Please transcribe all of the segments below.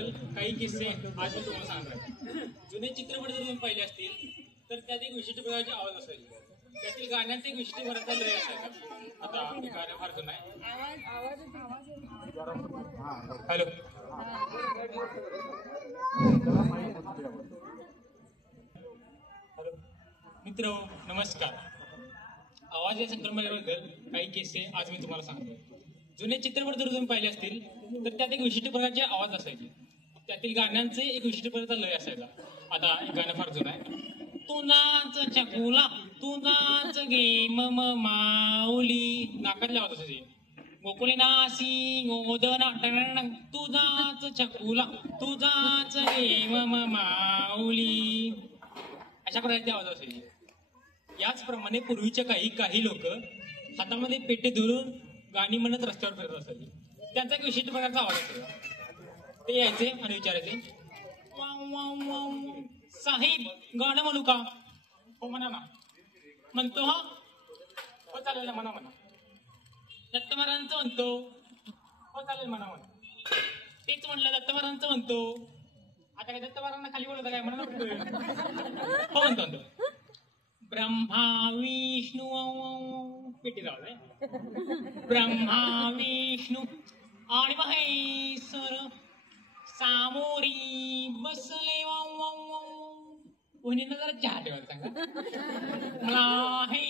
चित्रपटाबद्दल काही किस्से आज मी तुम्हाला सांगणार आहे. जुने चित्रपट जर तुम्ही पाहिले असतील तर त्यात एक विशिष्ट प्रकारचे आवाज असायचे. त्यातील गाण्यांचे एक विशिष्ट प्रकारचा लय असायचा. आता गाणं फार जुनं आहे. हॅलो, हॅलो मित्र, नमस्कार. आवाज या संकल्पनेबद्दल काही किस्से आज मी तुम्हाला सांगतो. जुने चित्रपट जर तुम्ही पाहिले असतील तर त्यात एक विशिष्ट प्रकारचे आवाज असायचे. त्यातील गाण्यांचे एक विशिष्ट प्रकारचा लय असायचा. आता एक गाणं फार जुनं आहे. तू नाच चकुला, तू नाच गे मम माऊली, नाकातल्या आवाज असायचे. गोकुली नासी गोदना टण, तू नाच चकुला, तू नाच गे मम माऊली, अशा प्रकारचे आवाज असायचे. याचप्रमाणे पूर्वीच्या काही लोक हातामध्ये पेटे धरून गाणी म्हणत रस्त्यावर फिरत असायचे. त्यांचा एक विशिष्ट प्रकारचा आवाज असायचा. ते यायचे आणि विचारायचे, साहेब गाणं म्हणू का? हो म्हणा ना. म्हणतो हा? हो चालेल ना, म्हणा म्हणा. दत्त महाराजांचं म्हणतो. हो चालेल, म्हणा म्हणा. तेच म्हणलं, दत्त महाराजांचं म्हणतो. आता काय दत्त महाराजांना खाली बोलवतं काय? म्हणा. हो म्हणतो म्हणतो. ब्रह्मा विष्णू पेटी जाऊ, ब्रह्मा विष्णू आणि महेश्वर सामोरी बसले. कोणी ना जरा चहा ठेवायला सांगा. मला हे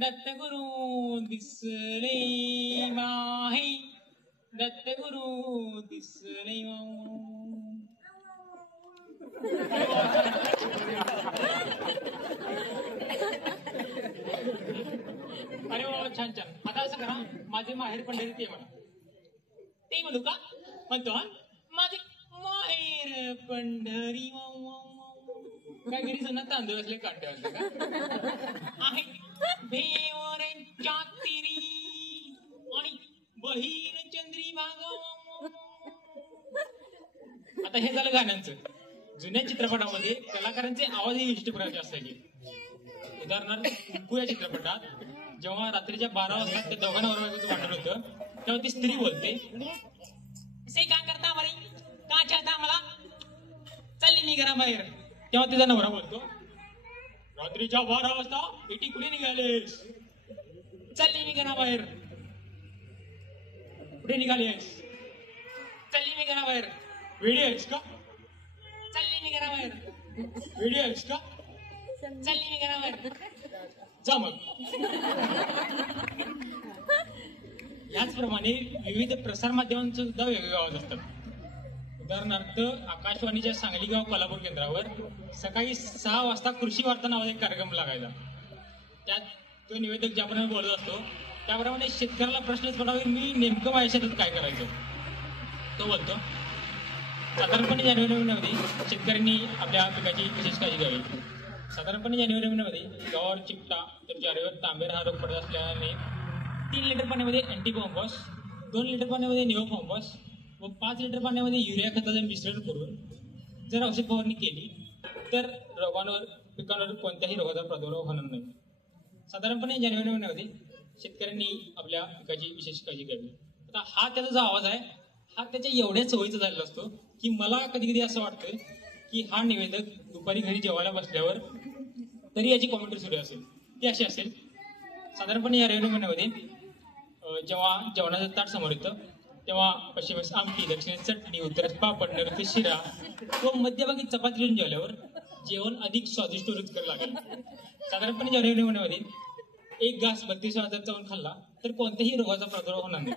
दत्तगुरु दिसले, माहे दत्तगुरु दिसले. अरे वा, छान छान. आता असं करा, माझे माहेर पंढरी ते म्हणा. ते म्हणू का? म्हणतो हा. माझे माहेर पंढरी. काय घरी जुना तांदूळ असले कांटे वाटते का? आहे भेवरांच्या तिरी आणि बहीर चंद्री भाग. आता हे झालं गाण्यांचं. जुन्या चित्रपटामध्ये कलाकारांचे आवाजही विशिष्ट प्रकारचे असायचे. उदाहरणार्थ कुंकू या चित्रपटात जेव्हा रात्रीच्या 12 वाजता त्या दोघांना वरवायचं वाटत होतं, तेव्हा ती स्त्री बोलते, से काय करता बरी, का चाहता मला, चालली मी घराबाहेर. तेव्हा तिचा नवरा बोलतो, रात्रीच्या 12 वाजता इटी कुठे निघालेस? चालली मी घराबाहेर. कुठे निघालेस? चालली मी घराबाहेर. वेडी आहेस का? चालली मी घराबाहेर. वेडी आहेस का? चालली मी घराबाहेर. जा मग. याचप्रमाणे विविध प्रसार माध्यमांचे सुद्धा वेगवेगळे आवाज असतात. उदाहरणार्थ आकाशवाणीच्या सांगली गाव कोल्हापूर केंद्रावर सकाळी 6 वाजता कृषी वार्ता नावाचा एक कार्यक्रम लागायचा. त्यात तो निवेदक ज्याप्रमाणे बोलत असतो त्याप्रमाणे शेतकऱ्याला प्रश्नच पडावे, मी नेमकं माझ्या शेतात काय करायचं. तो बोलतो, साधारणपणे जानेवारी महिन्यामध्ये शेतकऱ्यांनी आपल्या पिकाची विशेष काळजी घ्यावी. साधारणपणे जानेवारी महिन्यामध्ये गावावर चिकटा तर ज्वारीवर तांबेर हा रोग पडत असल्याने 3 लिटर पाण्यामध्ये अँटीकॉम्पॉस, 2 लिटर पाण्यामध्ये निओकॉम्पॉस व 5 लिटर पाण्यामध्ये युरिया खताचं मिश्रण करून जर औषध फवारणी केली तर रोगांवर पिकांवर कोणत्याही रोगाचा प्रादुर्भाव होणार नाही. साधारणपणे जानेवारी महिन्यामध्ये शेतकऱ्यांनी आपल्या पिकाची विशेष काळजी घ्यावी. आता हा त्याचा जो आवाज आहे हा त्याच्या एवढ्या सवयीचा झालेला असतो की मला कधी कधी असं वाटतं की हा निवेदक दुपारी घरी जेवायला बसल्यावर तरी याची कॉमेंट्री सुरू असेल. ती अशी असेल, साधारणपणे या जानेवारी महिन्यामध्ये जेव्हा जेवणाचं ताट समोर येतं तेव्हा पश्चिमेस आमटी, दक्षिणेस चटणी, उत्तरेस पापड, नैऋत्येस शिरा व मध्यभागी चपाती घेऊन जेवल्यावर जेवण अधिक स्वादिष्ट रुचकर लागेल. साधारणपणे जानेवारी महिन्यामध्ये एक घास 32 वेळा जर चावून खाल्ला तर कोणत्याही रोगाचा प्रादुर्भाव होणार नाही.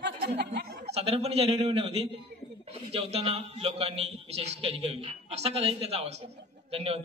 साधारणपणे जानेवारी महिन्यामध्ये जेवताना लोकांनी विशेष काळजी घ्यावी, असा कदाचित त्याचा आवाज आहे. धन्यवाद.